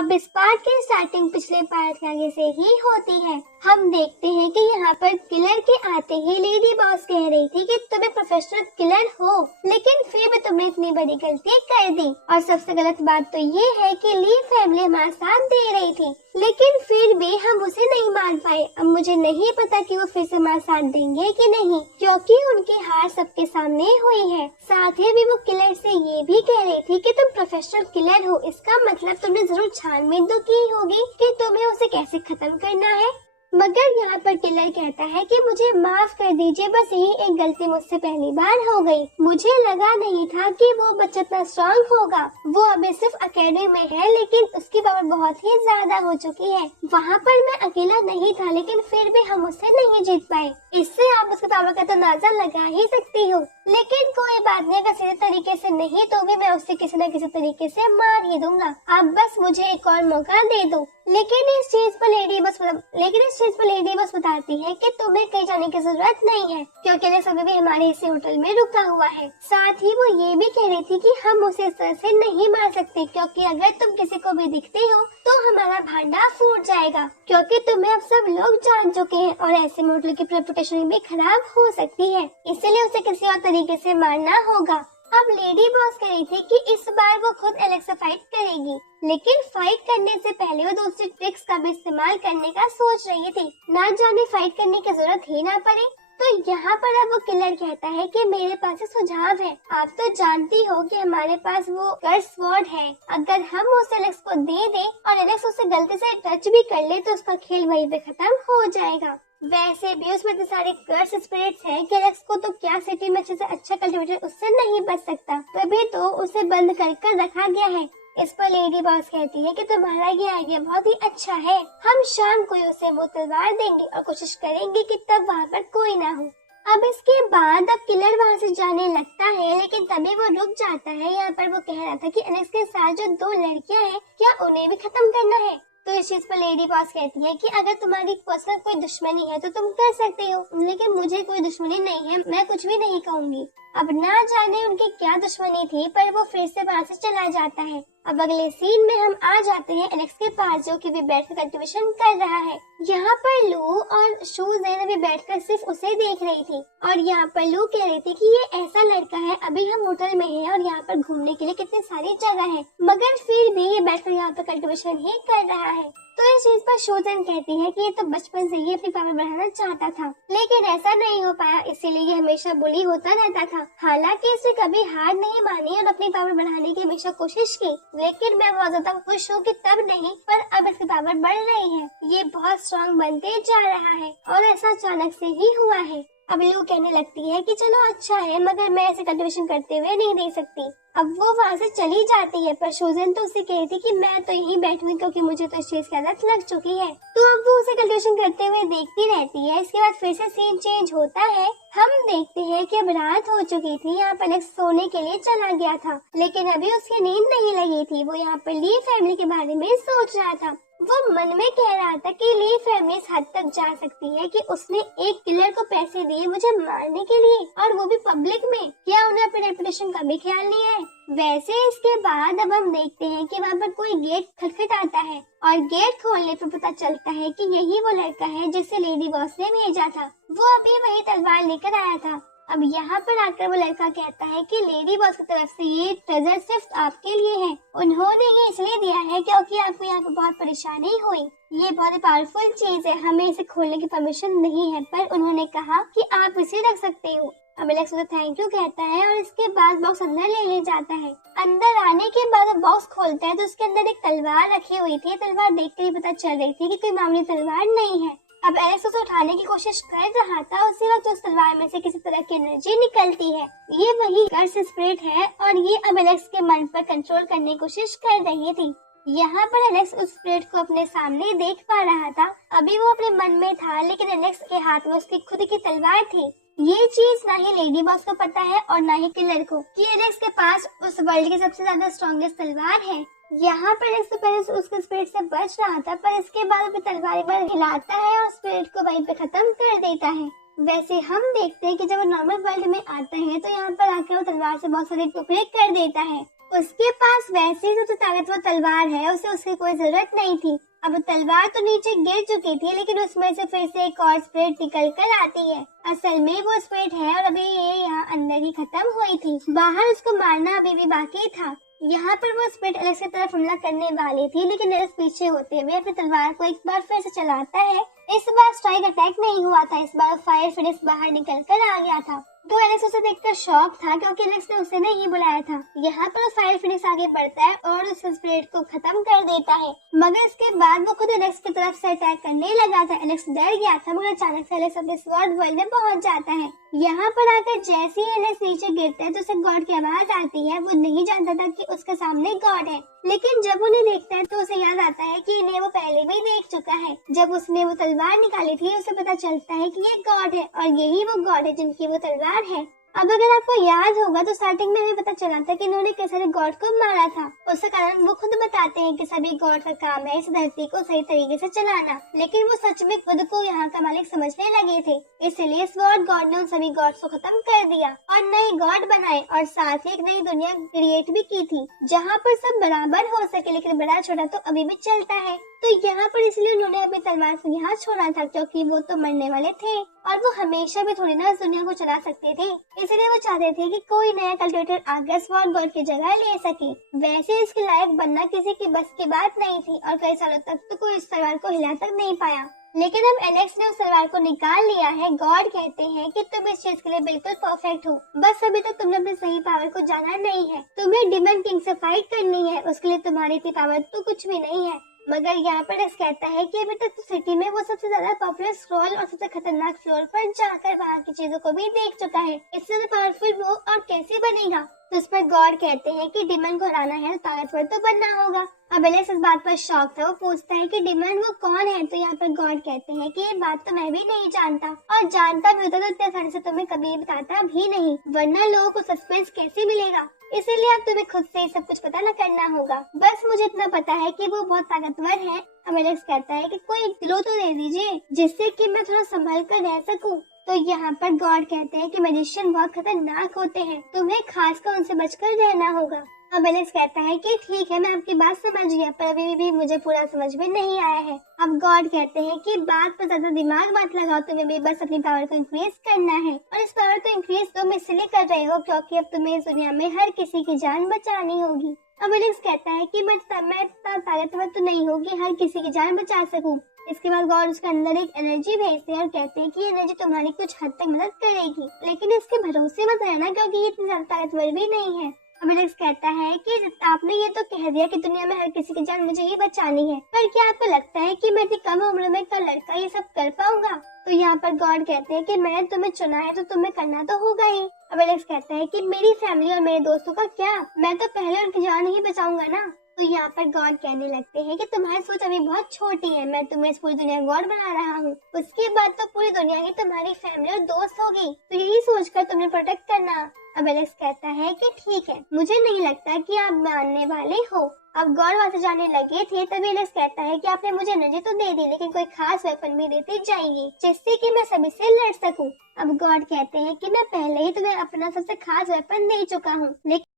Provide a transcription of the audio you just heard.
अब इस पार्ट की स्टार्टिंग पिछले पार्ट के आगे से ही होती है। हम देखते हैं कि यहाँ पर किलर के आते ही लेडी बॉस कह रही थी कि तुम एक प्रोफेशनल किलर हो, लेकिन फिर भी तुमने इतनी बड़ी गलती कर दी। और सबसे गलत बात तो ये है कि ली फैमिली हमारा साथ दे रही थी, लेकिन फिर भी हम उसे नहीं मान पाए। अब मुझे नहीं पता कि वो फिर से हमारा साथ देंगे कि नहीं, क्योंकि उनकी हार सबके सामने हुई है। साथ ही भी वो किलर से ये भी कह रही थी कि तुम प्रोफेशनल किलर हो, इसका मतलब तुमने जरूर छानबीन तो की होगी कि तुम्हें उसे कैसे खत्म करना है। मगर यहाँ पर किलर कहता है कि मुझे माफ कर दीजिए, बस यही एक गलती मुझसे पहली बार हो गई। मुझे लगा नहीं था कि वो बच्चा इतना स्ट्रॉन्ग होगा। वो अभी सिर्फ अकेडमी में है, लेकिन उसकी पावर बहुत ही ज्यादा हो चुकी है। वहाँ पर मैं अकेला नहीं था, लेकिन फिर भी हम उससे नहीं जीत पाए। इससे आप उसकी पावर का तो अंदाजा लगा ही सकती हो। लेकिन कोई बात नहीं, अगर सीधे तरीके से नहीं तो भी मैं उसे किसी न किसी तरीके से मार ही दूंगा। आप बस मुझे एक और मौका दे दो। लेकिन इस चीज पर लेडी बस बताती है कि तुम्हें कहीं जाने की जरूरत नहीं है, क्योंकि अलेक्स अभी भी हमारे इसी होटल में रुका हुआ है। साथ ही वो ये भी कह रही थी कि हम उसे इस तरह से नहीं मार सकते, क्योंकि अगर तुम किसी को भी दिखते हो तो हमारा भांडा फूट जाएगा, क्योंकि तुम्हें अब सब लोग जान चुके हैं और ऐसे में होटल की रेपुटेशन भी खराब हो सकती है। इसलिए उसे किसी और तरीके से मारना होगा। अब लेडी बॉस कह रही थी कि इस बार वो खुद एलेक्स से फाइट करेगी, लेकिन फाइट करने से पहले वो दूसरी ट्रिक्स का भी इस्तेमाल करने का सोच रही थी, ना जाने फाइट करने की जरूरत ही ना पड़े। तो यहाँ पर अब वो किलर कहता है कि मेरे पास एक सुझाव है। आप तो जानती हो कि हमारे पास वो कर्स स्वॉर्ड है। अगर हम उसे एलेक्स को दे दे और एलेक्स उसे गलती से टच भी कर ले तो उसका खेल वहीं पे खत्म हो जाएगा। वैसे भी उसमें इतने सारे कर्स स्पिरिट्स हैं कि एलेक्स को तो क्या सिटी में अच्छे से अच्छा कल्टिवेटर उससे नहीं बच सकता, तभी तो उसे बंद कर रखा गया है। इस पर लेडी बॉस कहती है कि तुम्हारा ये आइडिया बहुत ही अच्छा है। हम शाम को उसे वो तलवार देंगे और कोशिश करेंगे कि तब वहाँ पर कोई ना हो। अब इसके बाद अब किलर वहाँ से जाने लगता है, लेकिन तभी वो रुक जाता है। यहाँ पर वो कह रहा था कि एलेक्स के साथ जो 2 लड़कियाँ हैं, क्या उन्हें भी खत्म करना है। तो इस चीज पर लेडी बॉस कहती है कि अगर तुम्हारी पर्सनल कोई दुश्मनी है तो तुम कर सकते हो, लेकिन मुझे कोई दुश्मनी नहीं है, मैं कुछ भी नहीं कहूँगी। अब ना जाने उनकी क्या दुश्मनी थी, पर वो फिर से वहाँ से चला जाता है। अब अगले सीन में हम आ जाते हैं एलेक्स के पास, जो कि भी बैठकर कल्टिवेशन कर रहा है। यहाँ पर लू और शूज़ेन भी बैठकर सिर्फ उसे देख रही थी, और यहाँ पर लू कह रही थी कि ये ऐसा लड़का है, अभी हम होटल में हैं और यहाँ पर घूमने के लिए कितनी सारी जगह है, मगर फिर भी ये बैठकर यहाँ पर कल्टिवेशन ही कर रहा है। तो इस चीज पर शूज़ेन कहती है कि ये तो बचपन से ही अपनी पावर बढ़ाना चाहता था, लेकिन ऐसा नहीं हो पाया, इसीलिए ये हमेशा बुली होता रहता था। हालांकि इसने कभी हार नहीं मानी और अपनी पावर बढ़ाने की हमेशा कोशिश की, लेकिन मैं बहुत ज्यादा खुश हूँ कि तब नहीं, पर अब इसकी पावर बढ़ रही है। ये बहुत स्ट्रॉन्ग बनते जा रहा है और ऐसा अचानक से ही हुआ है। अब लू कहने लगती है कि चलो अच्छा है, मगर मैं ऐसे कल्टिवेशन करते हुए नहीं देख सकती। अब वो वहाँ से चली जाती है, पर शूज़ेन तो उसे कहती कि मैं तो यहीं बैठूंगी, क्योंकि मुझे तो इस चीज की आदत लग चुकी है। तो अब वो उसे कल्टिवेशन करते हुए देखती रहती है। इसके बाद फिर से सीन चेंज होता है। हम देखते हैं कि अब रात हो चुकी थी। यहाँ पर एलेक्स सोने के लिए चला गया था, लेकिन अभी उसकी नींद नहीं लगी थी। वो यहाँ पर ली फैमिली के बारे में सोच रहा था। वो मन में कह रहा था कि ली फैमिली इस हद तक जा सकती है कि उसने एक किलर को पैसे दिए मुझे मारने के लिए, और वो भी पब्लिक में। क्या उन्हें अपने रेपुटेशन का भी ख्याल नहीं है? वैसे इसके बाद अब हम देखते हैं कि वहाँ पर कोई गेट खटखटाता है, और गेट खोलने पर पता चलता है कि यही वो लड़का है जिसे लेडी बॉस ने भेजा था। वो अभी वही तलवार लेकर आया था। अब यहाँ पर आकर वो लड़का कहता है कि लेडी बॉस की तरफ से ये ट्रेजर सिर्फ आपके लिए है। उन्होंने ये इसलिए दिया है क्योंकि आपको यहाँ पर बहुत परेशानी हुई। ये बहुत ही पावरफुल चीज है, हमें इसे खोलने की परमिशन नहीं है, पर उन्होंने कहा कि आप इसे रख सकते हो। अब एलेक्स उसे थैंक यू कहता है और इसके बाद बॉक्स अंदर ले जाता है। अंदर आने के बाद बॉक्स खोलता है तो उसके अंदर एक तलवार रखी हुई थी। तलवार देख कर ही पता चल रही थी कि कोई मामूली तलवार नहीं है। अब एलेक्स उसे उठाने की कोशिश कर रहा था, उसी वक्त उस तलवार में से किसी तरह की एनर्जी निकलती है। ये वही कर्स स्पिरिट है और ये अब एलेक्स के मन पर कंट्रोल करने की कोशिश कर रही थी। यहाँ पर एलेक्स उस स्पिरिट को अपने सामने देख पा रहा था। अभी वो अपने मन में था, लेकिन एलेक्स के हाथ में उसकी खुद की तलवार थी। ये चीज ना ही लेडी बॉस को पता है और ना ही किलर को कि एलेक्स के पास उस वर्ल्ड की सबसे ज्यादा स्ट्रॉन्गेस्ट तलवार है। यहाँ पर एलेक्स तो पहले उसके स्पिरिट से बच रहा था, पर इसके बाद अपनी तलवार एक बार हिलाता है और स्पिरिट को वहीं पे खत्म कर देता है। वैसे हम देखते हैं कि जब वो नॉर्मल वर्ल्ड में आता है तो यहाँ पर आकर वो तलवार से बहुत सारे टुकड़े कर देता है। उसके पास वैसे ही सबसे ताकतवर तलवार है, उसे उसकी कोई जरूरत नहीं थी। अब तलवार तो नीचे गिर चुकी थी, लेकिन उसमें से फिर से एक और स्पिरिट निकल कर आती है। असल में वो स्पिरिट है और अभी ये यहाँ अंदर ही खत्म हुई थी, बाहर उसको मारना अभी भी बाकी था। यहाँ पर वो स्पिरिट एलेक्स की तरफ हमला करने वाली थी, लेकिन एलेक्स पीछे होते हुए अपनी तलवार को एक बार फिर से चलाता है। इस बार स्ट्राइक अटैक नहीं हुआ था, इस बार फायर फिनिक्स बाहर निकल कर आ गया था। तो एलेक्स उसे देखकर शॉक था, क्योंकि एलेक्स ने उसे नहीं बुलाया था। यहाँ पर फायर फिनिक्स आगे बढ़ता है और उस स्पिरिट को खत्म कर देता है, मगर इसके बाद वो खुद एलेक्स की तरफ से अटैक करने लगा था। एलेक्स डर गया था, मगर अचानक से एलेक्स अपने स्वॉर्ड वर्ल्ड में पहुंच जाता है। यहाँ पर आकर जैसे ही एलेक्स नीचे गिरता है तो उसे गॉड की आवाज आती है। वो नहीं जानता था कि उसके सामने गॉड है, लेकिन जब उन्हें देखता है तो उसे याद आता है कि इन्हें वो पहले भी देख चुका है। जब उसने वो तलवार निकाली थी उसे पता चलता है कि ये गॉड है और यही वो गॉड है जिनकी वो तलवार है। अब अगर आपको याद होगा तो स्टार्टिंग में हमें पता चला था कि इन्होंने कैसे गॉड को मारा था। उसका कारण वो खुद बताते हैं कि सभी गॉड का काम है इस धरती को सही तरीके से चलाना, लेकिन वो सच में खुद को यहाँ का मालिक समझने लगे थे। इसलिए स्वॉर्ड गॉड ने उन सभी गॉड्स को खत्म कर दिया और नए गॉड बनाए और साथ ही एक नई दुनिया क्रिएट भी की थी, जहाँ पर सब बराबर हो सके, लेकिन बड़ा छोटा तो अभी भी चलता है। तो यहाँ पर इसलिए उन्होंने अपनी तलवार को यहाँ छोड़ा था, क्योंकि वो तो मरने वाले थे और वो हमेशा भी थोड़ी ना इस दुनिया को चला सकते थे। इसलिए वो चाहते थे कि कोई नया कल्टिवेटर आगे स्वॉर्ड गॉड की जगह ले सके। वैसे इसके लायक बनना किसी की बस की बात नहीं थी और कई सालों तक तो कोई इस तलवार को हिला तक नहीं पाया। लेकिन अब एलेक्स ने उस तलवार को निकाल लिया है। गॉड कहते हैं कि तुम इस चीज के लिए बिल्कुल परफेक्ट हो, बस अभी तक तुमने अपने सही पावर को जाना नहीं है। तुम्हें डिमन किंग से फाइट करनी है, उसके लिए तुम्हारी इतनी पावर तो कुछ भी नहीं है। मगर यहाँ पर एलेक्स कहता है कि अभी तक तो सिटी में वो सबसे ज्यादा पॉपुलर स्क्रॉल और सबसे खतरनाक फ्लोर पर जाकर वहाँ की चीजों को भी देख चुका है, इससे ज्यादा पावरफुल वो और कैसे बनेगा। तो उस पर गॉड कहते हैं कि डिमन को हराना है तो ताकतवर तो बनना होगा। अब एलेक्स इस बात पर शॉक था, वो पूछता है कि डिमन वो कौन है। तो यहाँ पर गॉड कहते हैं कि ये बात तो मैं भी नहीं जानता, और जानता भी होता तो इतने आसानी से तुम्हें कभी बताता भी नहीं, वरना लोगों को सस्पेंस कैसे मिलेगा। इसीलिए अब तुम्हें खुद से सब कुछ पता न करना होगा। बस मुझे इतना पता है कि वो बहुत ताकतवर है। अब एलेक्स कहता है कि कोई ग्लो तो दे दीजिए जिससे कि मैं थोड़ा संभल कर रह सकूं। तो यहाँ पर गॉड कहते हैं कि मैजिशियन बहुत खतरनाक होते हैं, तुम्हें खासकर उनसे बचकर रहना होगा। अब एलेक्स कहता है कि ठीक है, मैं आपकी बात समझ गया, पर अभी भी मुझे पूरा समझ में नहीं आया है। अब गॉड कहते हैं कि बात पर ज्यादा दिमाग मत लगाओ, तुम्हें भी बस अपनी पावर को इंक्रीज करना है, और इस पावर को इंक्रीज तुम इसलिए कर रहे हो क्योंकि अब तुम्हें इस दुनिया में हर किसी की जान बचानी होगी। अब एलेक्स कहता है कि मैं इतना ताकतवर तो नहीं हूँ कि हर किसी की जान बचा सकूं। इसके बाद गॉड उसके अंदर एक एनर्जी भेजते हैं और कहते हैं कि एनर्जी तुम्हारी कुछ हद तक मदद करेगी, लेकिन इसके भरोसे मत रहना क्योंकि ये इतनी ज्यादा ताकतवर भी नहीं है। अब एलेक्स कहता है कि आपने ये तो कह दिया कि दुनिया में हर किसी की जान मुझे ही बचानी है, पर क्या आपको लगता है कि मैं इतनी कम उम्र में का लड़का ये सब कर पाऊंगा? तो यहाँ पर गॉड कहते हैं कि मैंने तुम्हें चुना है तो तुम्हें करना तो होगा ही। अब एलेक्स कहता है कि मेरी फैमिली और मेरे दोस्तों का क्या, मैं तो पहले उनकी जान ही बचाऊंगा ना। तो यहाँ पर गॉड कहने लगते हैं कि तुम्हारी सोच अभी बहुत छोटी है, मैं तुम्हें इस पूरी दुनिया गॉड बना रहा हूँ, उसके बाद तो पूरी दुनिया ही तुम्हारी फैमिली और दोस्त होगी, तो यही सोचकर तुम्हें प्रोटेक्ट करना। अब एलेक्स कहता है कि ठीक है, मुझे नहीं लगता कि आप मानने वाले हो। अब गॉड वहाँ से जाने लगे थे तभी एलेक्स कहता है कि आपने मुझे एनर्जी तो दे दी, लेकिन कोई खास वेपन भी देती जाएगी जिससे कि मैं सभी से लड़ सकूं। अब गॉड कहते हैं कि मैं पहले ही तुम्हें अपना सबसे खास वेपन दे चुका हूँ, लेकिन